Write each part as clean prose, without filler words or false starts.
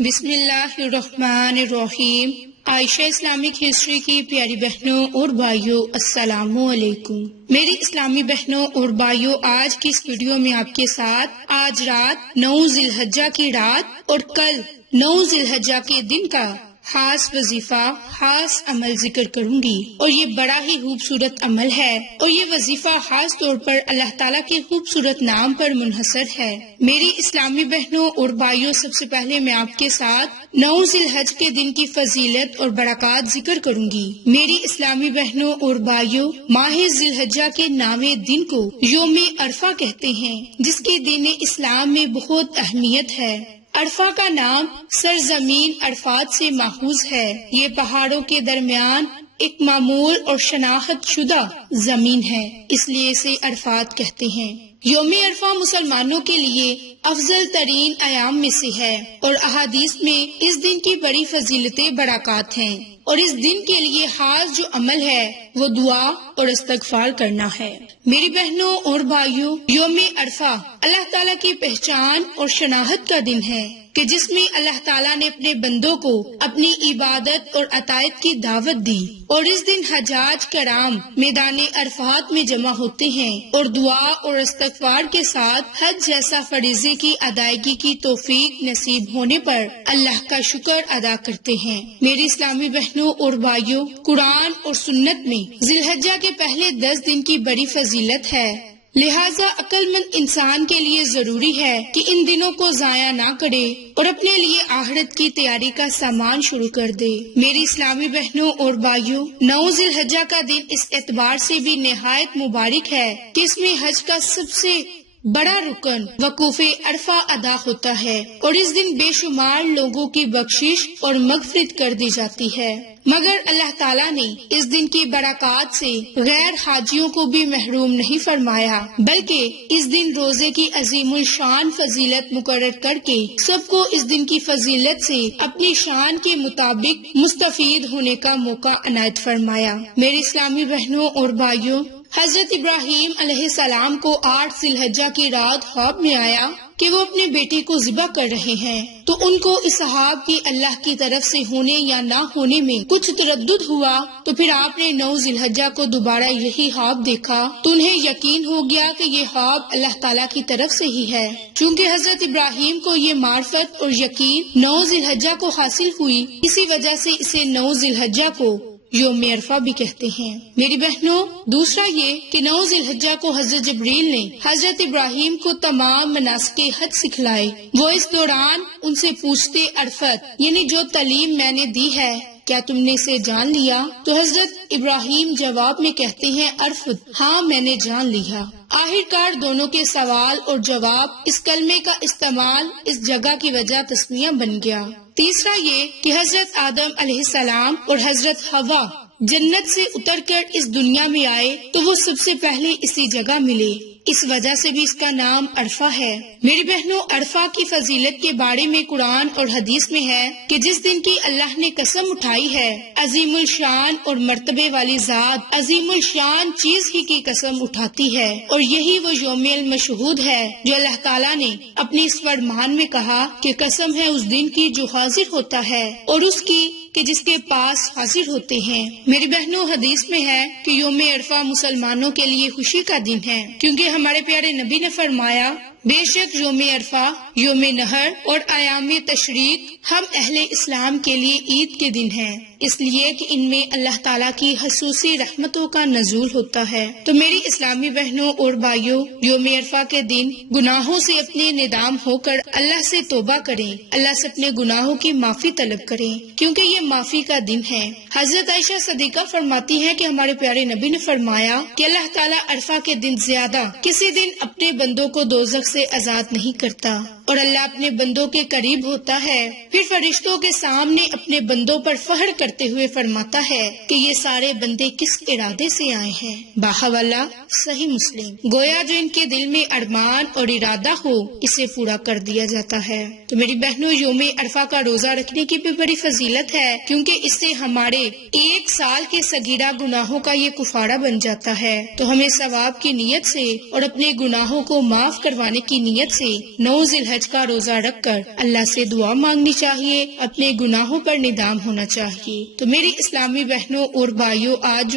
بسم اللہ الرحمن الرحیم۔ عائشہ اسلامک ہسٹری کی پیاری بہنوں اور بھائیوں، السلام علیکم۔ میری اسلامی بہنوں اور بھائیوں، آج کی اس ویڈیو میں آپ کے ساتھ آج رات 9 ذی الحجہ کی رات اور کل 9 ذی الحجہ کے دن کا خاص وظیفہ، خاص عمل ذکر کروں گی، اور یہ بڑا ہی خوبصورت عمل ہے، اور یہ وظیفہ خاص طور پر اللہ تعالیٰ کے خوبصورت نام پر منحصر ہے۔ میری اسلامی بہنوں اور بھائیوں، سب سے پہلے میں آپ کے ساتھ 9 ذی الحجہ کے دن کی فضیلت اور برکات ذکر کروں گی۔ میری اسلامی بہنوں اور بھائیوں، ماہ ذی الحجہ کے نامے دن کو یوم عرفہ کہتے ہیں، جس کے دین اسلام میں بہت اہمیت ہے۔ عرفہ کا نام سرزمین عرفات سے ماخوذ ہے۔ یہ پہاڑوں کے درمیان ایک معمول اور شناخت شدہ زمین ہے، اس لیے اسے عرفات کہتے ہیں۔ یوم عرفہ مسلمانوں کے لیے افضل ترین ایام میں سے ہے، اور احادیث میں اس دن کی بڑی فضیلتیں برکات ہیں، اور اس دن کے لیے خاص جو عمل ہے وہ دعا اور استغفار کرنا ہے۔ میری بہنوں اور بھائیوں، یوم عرفہ اللہ تعالیٰ کی پہچان اور شناخت کا دن ہے کہ جس میں اللہ تعالیٰ نے اپنے بندوں کو اپنی عبادت اور عطائیت کی دعوت دی، اور اس دن حجاج کرام میدان عرفات میں جمع ہوتے ہیں اور دعا اور استغفار کے ساتھ حج جیسا فریضے کی ادائیگی کی توفیق نصیب ہونے پر اللہ کا شکر ادا کرتے ہیں۔ میری اسلامی بہنوں اور بھائیوں، قرآن اور سنت میں ذی الحجہ کے پہلے 10 دن کی بڑی فضیلت ہے، لہٰذا عقل مند انسان کے لیے ضروری ہے کہ ان دنوں کو ضائع نہ کرے اور اپنے لیے آخرت کی تیاری کا سامان شروع کر دے۔ میری اسلامی بہنوں اور بھائیوں، 9 ذی الحجہ کا دن اس اعتبار سے بھی نہایت مبارک ہے کہ اس میں حج کا سب سے بڑا رکن وقوف عرفہ ادا ہوتا ہے، اور اس دن بے شمار لوگوں کی بخشش اور مغفرت کر دی جاتی ہے۔ مگر اللہ تعالیٰ نے اس دن کی برکات سے غیر حاجیوں کو بھی محروم نہیں فرمایا، بلکہ اس دن روزے کی عظیم الشان فضیلت مقرر کر کے سب کو اس دن کی فضیلت سے اپنی شان کے مطابق مستفید ہونے کا موقع عنایت فرمایا۔ میرے اسلامی بہنوں اور بھائیوں، حضرت ابراہیم علیہ السلام کو 8 ذی الحجہ کی رات خواب میں آیا کہ وہ اپنے بیٹے کو ذبح کر رہے ہیں، تو ان کو اس خواب کی اللہ کی طرف سے ہونے یا نہ ہونے میں کچھ تردد ہوا، تو پھر آپ نے 9 ذی الحجہ کو دوبارہ یہی خواب دیکھا، تو انہیں یقین ہو گیا کہ یہ خواب اللہ تعالیٰ کی طرف سے ہی ہے۔ چونکہ حضرت ابراہیم کو یہ معرفت اور یقین 9 ذی الحجہ کو حاصل ہوئی، اسی وجہ سے اسے 9 ذی الحجہ کو یوم عرفہ بھی کہتے ہیں۔ میری بہنوں، دوسرا یہ کہ 9 ذی الحجہ کو حضرت جبریل نے حضرت ابراہیم کو تمام مناسک حج سکھلائے۔ وہ اس دوران ان سے پوچھتے، عرفت یعنی جو تعلیم میں نے دی ہے، کیا تم نے اسے جان لیا؟ تو حضرت ابراہیم جواب میں کہتے ہیں، عرفت، ہاں میں نے جان لیا۔ آخرکار دونوں کے سوال اور جواب، اس کلمے کا استعمال اس جگہ کی وجہ تسمیہ بن گیا۔ تیسرا یہ کہ حضرت آدم علیہ السلام اور حضرت حوا جنت سے اتر کر اس دنیا میں آئے تو وہ سب سے پہلے اسی جگہ ملے، اس وجہ سے بھی اس کا نام عرفہ ہے۔ میری بہنوں، عرفہ کی فضیلت کے بارے میں قرآن اور حدیث میں ہے کہ جس دن کی اللہ نے قسم اٹھائی ہے، عظیم الشان اور مرتبے والی ذات عظیم الشان چیز ہی کی قسم اٹھاتی ہے، اور یہی وہ یوم المشہود ہے جو اللہ تعالیٰ نے اپنی اس فرمان میں کہا کہ قسم ہے اس دن کی جو حاضر ہوتا ہے، اور اس کی کہ جس کے پاس حاضر ہوتے ہیں۔ میری بہنوں، حدیث میں ہے کہ یوم عرفہ مسلمانوں کے لیے خوشی کا دن ہے، کیونکہ ہمارے پیارے نبی نے فرمایا، بے شک یوم عرفہ، یوم نحر اور ایام تشریق ہم اہل اسلام کے لیے عید کے دن ہیں، اس لیے کہ ان میں اللہ تعالیٰ کی خصوصی رحمتوں کا نزول ہوتا ہے۔ تو میری اسلامی بہنوں اور بھائیوں، یوم عرفہ کے دن گناہوں سے اپنے ندام ہو کر اللہ سے توبہ کریں، اللہ سے اپنے گناہوں کی معافی طلب کریں، کیونکہ یہ معافی کا دن ہے۔ حضرت عائشہ صدیقہ فرماتی ہیں کہ ہمارے پیارے نبی نے فرمایا کہ اللہ تعالیٰ عرفہ کے دن زیادہ کسی دن اپنے بندوں کو دوزخ سے آزاد نہیں کرتا، اور اللہ اپنے بندوں کے قریب ہوتا ہے، پھر فرشتوں کے سامنے اپنے بندوں پر فخر کرتے ہوئے فرماتا ہے کہ یہ سارے بندے کس ارادے سے آئے ہیں۔ باحوالہ صحیح مسلم۔ گویا جو ان کے دل میں ارمان اور ارادہ ہو اسے پورا کر دیا جاتا ہے۔ تو میری بہنوں، یوم عرفہ کا روزہ رکھنے کی بھی بڑی فضیلت ہے، کیونکہ اس سے ہمارے 1 سال کے صغیرہ گناہوں کا یہ کفارہ بن جاتا ہے، تو ہمیں ثواب کی نیت سے اور اپنے گناہوں کو معاف کروانے پانے کی نیت سے 9 ذی الحج کا روزہ رکھ کر اللہ سے دعا مانگنی چاہیے، اپنے گناہوں پر ندام ہونا چاہیے۔ تو میری اسلامی بہنوں اور بھائیوں، آج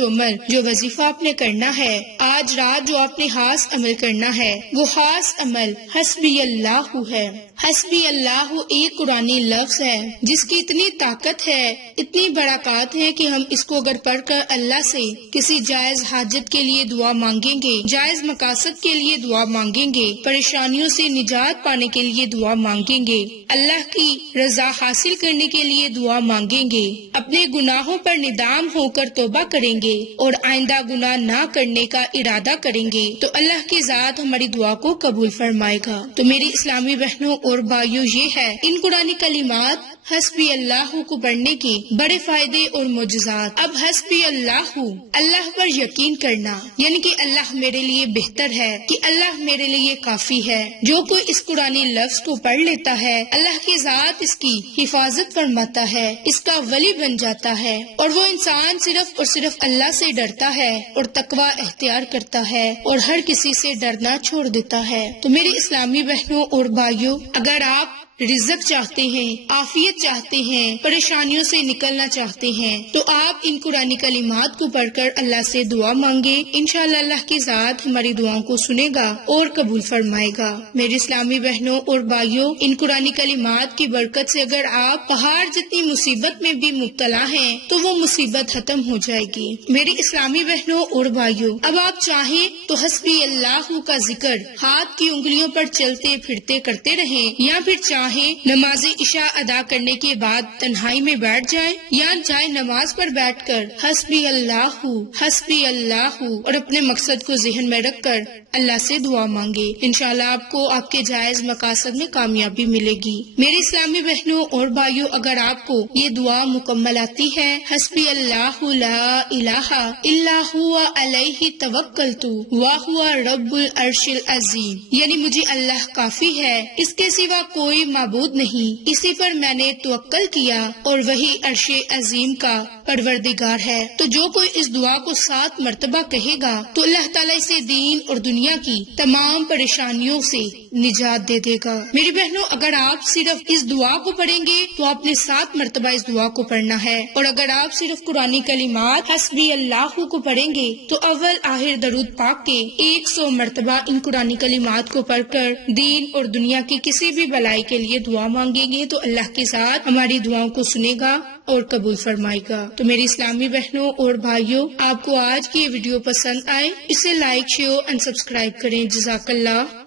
جو وظیفہ آپ نے کرنا ہے، آج رات جو آپ نے خاص عمل کرنا ہے، وہ خاص عمل حسبی اللہ ہے۔ حسبی اللہ ایک قرآنی لفظ ہے جس کی اتنی طاقت ہے، اتنی برکات ہے کہ ہم اس کو اگر پڑھ کر اللہ سے کسی جائز حاجت کے لیے دعا مانگیں گے، جائز مقاصد کے لیے دعا مانگیں گے، پریشانیوں سے نجات پانے کے لیے دعا مانگیں گے، اللہ کی رضا حاصل کرنے کے لیے دعا مانگیں گے، اپنے گناہوں پر ندام ہو کر توبہ کریں گے اور آئندہ گناہ نہ کرنے کا ارادہ کریں گے، تو اللہ کی ذات ہماری دعا کو قبول فرمائے گا۔ تو میری اسلامی بہنوں اور بھائیوں، یہ ہے ان قرآنی کلمات حسبی اللہ کو پڑھنے کی بڑے فائدے اور معجزات۔ اب حسبی اللہ پر یقین کرنا، یعنی کہ اللہ میرے لیے بہتر ہے، کہ اللہ میرے لیے کافی ہے۔ جو کوئی اس قرآنی لفظ کو پڑھ لیتا ہے، اللہ کی ذات اس کی حفاظت فرماتا ہے، اس کا ولی بن جاتا ہے، اور وہ انسان صرف اور صرف اللہ سے ڈرتا ہے اور تقوی اختیار کرتا ہے اور ہر کسی سے ڈرنا چھوڑ دیتا ہے۔ تو میری اسلامی بہنوں اور بھائیوں، اگر آپ رزق چاہتے ہیں، عافیت چاہتے ہیں، پریشانیوں سے نکلنا چاہتے ہیں، تو آپ ان قرآنی کلمات کو پڑھ کر اللہ سے دعا مانگے، انشاءاللہ اللہ کی ذات ہماری دعاؤں کو سنے گا اور قبول فرمائے گا۔ میری اسلامی بہنوں اور بھائیوں، ان قرآنی کلمات کی برکت سے اگر آپ پہاڑ جتنی مصیبت میں بھی مبتلا ہیں تو وہ مصیبت ختم ہو جائے گی۔ میری اسلامی بہنوں اور بھائیوں، اب آپ چاہیں تو حسبی اللہ کا ذکر ہاتھ کی انگلیوں پر چلتے پھرتے کرتے رہیں، یا پھر چاہیں نماز عشاء ادا کرنے کے بعد تنہائی میں بیٹھ جائیں، یا چاہے نماز پر بیٹھ کر حسبی اللہ اور اپنے مقصد کو ذہن میں رکھ کر اللہ سے دعا مانگے، انشاءاللہ آپ کو آپ کے جائز مقاصد میں کامیابی ملے گی۔ میری اسلامی بہنوں اور بھائیوں، اگر آپ کو یہ دعا مکمل آتی ہے، حسبی اللہ لا الہ الا ہوا علیہ توکلت وہو رب العرش العظیم، یعنی مجھے اللہ کافی ہے، اس کے سوا کوئی معبود نہیں، اسی پر میں نے توکل کیا اور وہی عرش عظیم کا پروردگار ہے۔ تو جو کوئی اس دعا کو 7 مرتبہ کہے گا تو اللہ تعالیٰ اسے دین اور دنیا کی تمام پریشانیوں سے نجات دے دے گا۔ میری بہنوں، اگر آپ صرف اس دعا کو پڑھیں گے تو آپ نے 7 مرتبہ اس دعا کو پڑھنا ہے، اور اگر آپ صرف قرآنی کلمات حسبی اللہ کو پڑھیں گے تو اول آخر درود پاک کے 100 مرتبہ ان قرآنی کلمات کو پڑھ کر دین اور دنیا کی کسی بھی بلائی کے لیے دعا مانگیں گے تو اللہ کے ساتھ ہماری دعاؤں کو سنے گا اور قبول فرمائے گا۔ تو میری اسلامی بہنوں اور بھائیوں، آپ کو آج کی یہ ویڈیو پسند آئے، اسے لائک، شیئر اور سبسکرائب کریں۔ جزاک اللہ۔